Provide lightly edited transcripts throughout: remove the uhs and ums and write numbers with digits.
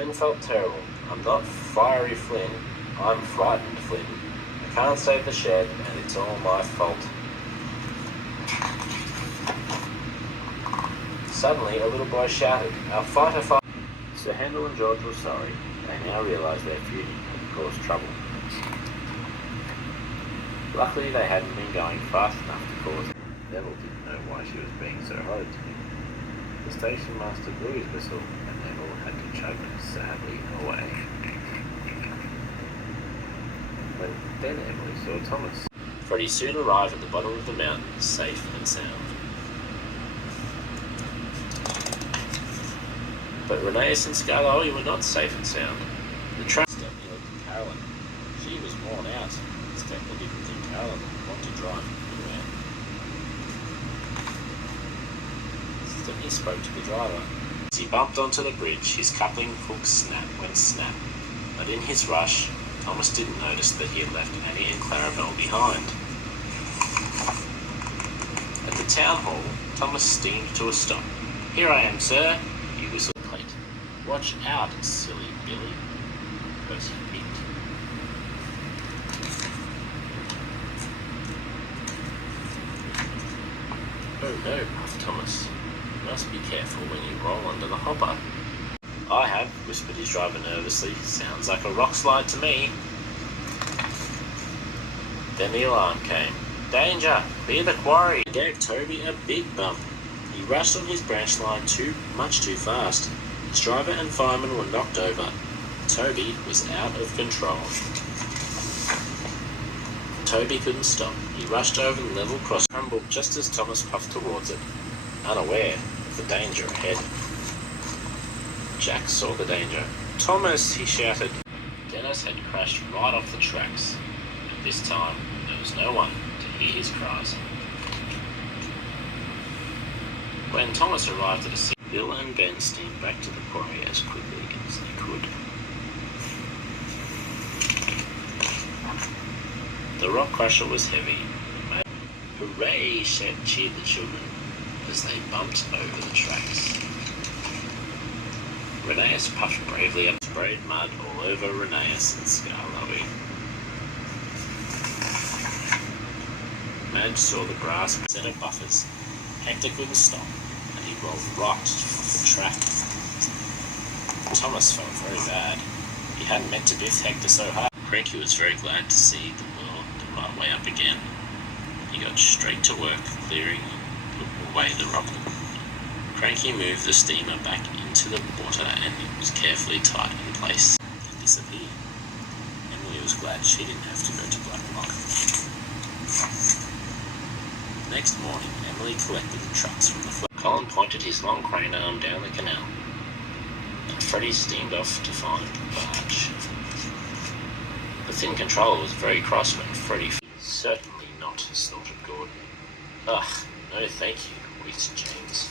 Flynn felt terrible. I'm not fiery Flynn, I'm frightened Flynn. I can't save the shed, and it's all my fault. Suddenly, a little boy shouted, "Our fighter, fighter!" Sir Handel and George were sorry. They now realised their feuding had caused trouble. Luckily, they hadn't been going fast enough to cause it. Neville didn't know why she was being so horrid to him. The station master blew his whistle, and Neville had to chug sadly away. Then Emily saw Thomas. Freddie soon arrived at the bottom of the mountain, safe and sound. But Rheneas and Skarloey were not safe and sound. The train stepped near Carolyn. She was worn out. Stephanie didn't think Carolyn would want to drive anywhere. Stephanie spoke to the driver. As he bumped onto the bridge, his coupling hook went snap. But in his rush, Thomas didn't notice that he had left Annie and Clarabelle behind. At the town hall, Thomas steamed to a stop. "Here I am, sir," he whistled. Plate. "Watch out, silly Billy," Percy beat. "Oh no," puffed Thomas. "You must be careful when you roll under the hopper." "I have," whispered his driver nervously. "Sounds like a rock slide to me." Then the alarm came. "Danger! Clear the quarry!" It gave Toby a big bump. He rushed on his branch line much too fast. His driver and fireman were knocked over. Toby was out of control. Toby couldn't stop. He rushed over the level crossing, crumbled just as Thomas puffed towards it, unaware of the danger ahead. Jack saw the danger. "Thomas!" he shouted. Dennis had crashed right off the tracks. But this time, there was no one to hear his cries. When Thomas arrived at the scene, Bill and Ben steamed back to the quarry as quickly as they could. The rock crusher was heavy. "Hooray!" cheered the children as they bumped over the tracks. Rheneas puffed bravely up, sprayed mud all over Rheneas and Skarloey. Madge saw the grass set of buffers. Hector couldn't stop, and he rolled right off the track. Thomas felt very bad. He hadn't meant to biff Hector so hard. Cranky was very glad to see the world the right way up again. He got straight to work, clearing away the rock. Cranky moved the steamer back into the water, and it was carefully tied in place. It disappeared. Emily was glad she didn't have to go to Black Rock. Next morning, Emily collected the trucks from the float. Colin pointed his long crane arm down the canal, and Freddie steamed off to find the barge. The thin controller was very cross when Freddie... "Certainly not," snorted Gordon. "Ugh, no thank you," wheezed James.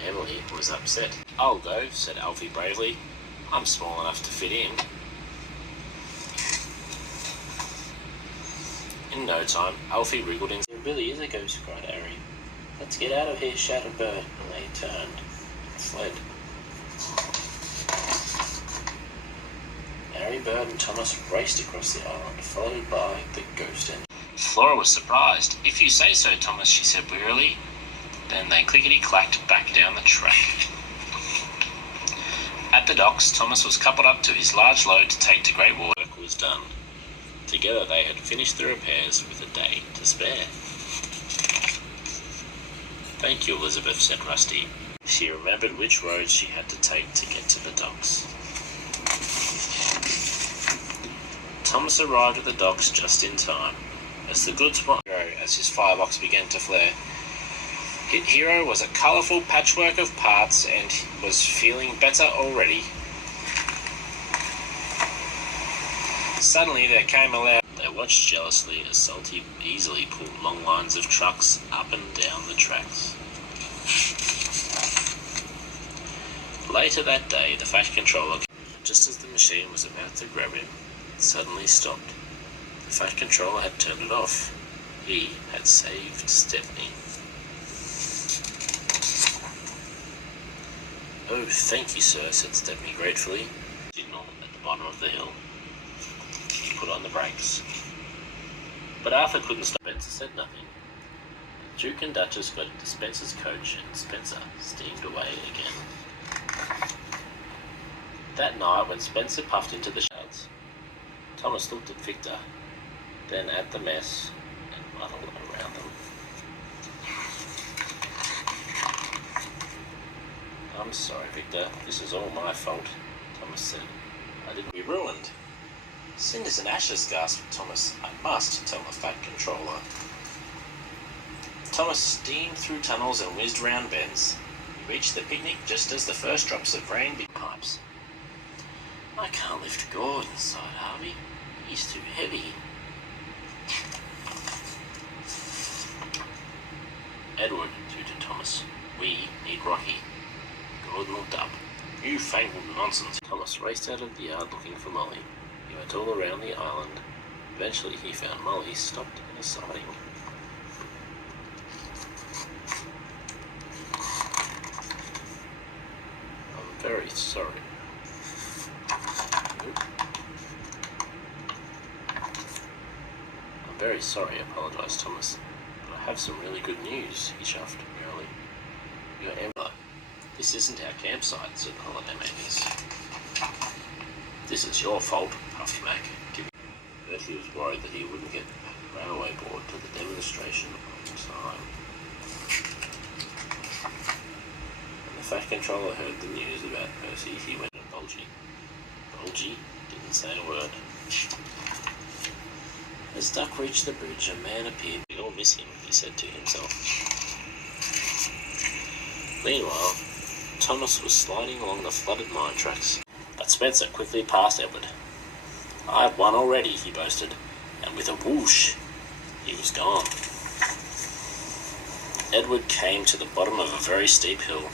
Emily was upset. "I'll go," said Alfie bravely. "I'm small enough to fit in." In no time, Alfie wriggled in. "There really is a ghost," cried Harry. "Let's get out of here," shouted Bert, and they turned and fled. Harry, Bert, and Thomas raced across the island, followed by the ghost engine. Flora was surprised. "If you say so, Thomas," she said wearily. Then they clickety-clacked back down the track. At the docks, Thomas was coupled up to his large load to take to Great Wall. Work was done. Together they had finished the repairs with a day to spare. "Thank you, Elizabeth," said Rusty. She remembered which road she had to take to get to the docks. Thomas arrived at the docks just in time. As the goods were as his firebox began to flare. Hero was a colourful patchwork of parts and was feeling better already. Suddenly there came a loud... They watched jealously as Salty easily pulled long lines of trucks up and down the tracks. Later that day, the Fat Controller, just as the machine was about to grab him, it suddenly stopped. The Fat Controller had turned it off. He had saved Stephanie. "Oh, thank you, sir," said Stepney gratefully. Signal at the bottom of the hill. He put on the brakes. But Arthur couldn't stop. Spencer said nothing. The Duke and Duchess got into Spencer's coach and Spencer steamed away again. That night, when Spencer puffed into the shouts, Thomas looked at Victor, then at the mess, and muddled around them. "I'm sorry, Victor. This is all my fault," Thomas said. "I didn't be ruined." "Cinders and ashes," gasped Thomas. "I must tell the Fat Controller." Thomas steamed through tunnels and whizzed round bends. He reached the picnic just as the first drops of rain beat pipes. "I can't lift Gordon," sighed Harvey. "He's too heavy." "Edward," tooted Thomas. "We need Rocky." Gordon looked up. "Newfangled nonsense." Thomas raced out of the yard looking for Molly. He went all around the island. Eventually he found Molly stopped in a siding. "I'm very sorry." "I'm very sorry," apologised Thomas. "But I have some really good news," he chuffed merrily. "You're Emma. This isn't our campsite," said the holiday makers. "This is your fault," puffed Mac. Bertie was worried that he wouldn't get the railway board to the demonstration on time. When the Fat Controller heard the news about Percy, he went to Bulgy. Bulgy didn't say a word. As Duck reached the bridge, a man appeared. "We all miss him," he said to himself. Meanwhile, Thomas was sliding along the flooded mine tracks, but Spencer quickly passed Edward. "I've won already," he boasted, and with a whoosh, he was gone. Edward came to the bottom of a very steep hill.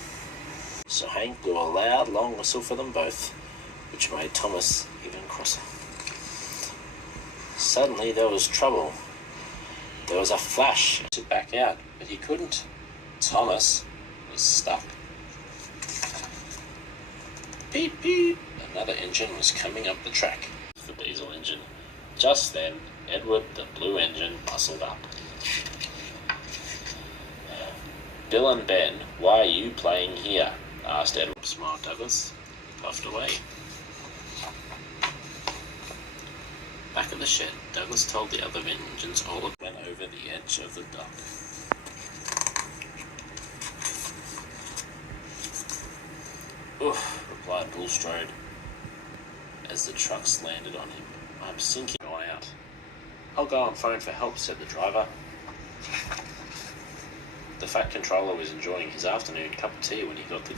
So Hank blew a loud, long whistle for them both, which made Thomas even crosser. Suddenly there was trouble. There was a flash to back out, but he couldn't. Thomas was stuck. Beep, beep. Another engine was coming up the track. The diesel engine. Just then, Edward, the blue engine, bustled up. "Bill and Ben, why are you playing here?" asked Edward. Smiled Douglas. He puffed away. Back at the shed, Douglas told the other engines all that went over the edge of the dock. "Oof," replied Bulstrode, as the trucks landed on him. "I'm sinking." "Gone out." "I'll go and phone for help," said the driver. The Fat Controller was enjoying his afternoon cup of tea when he got the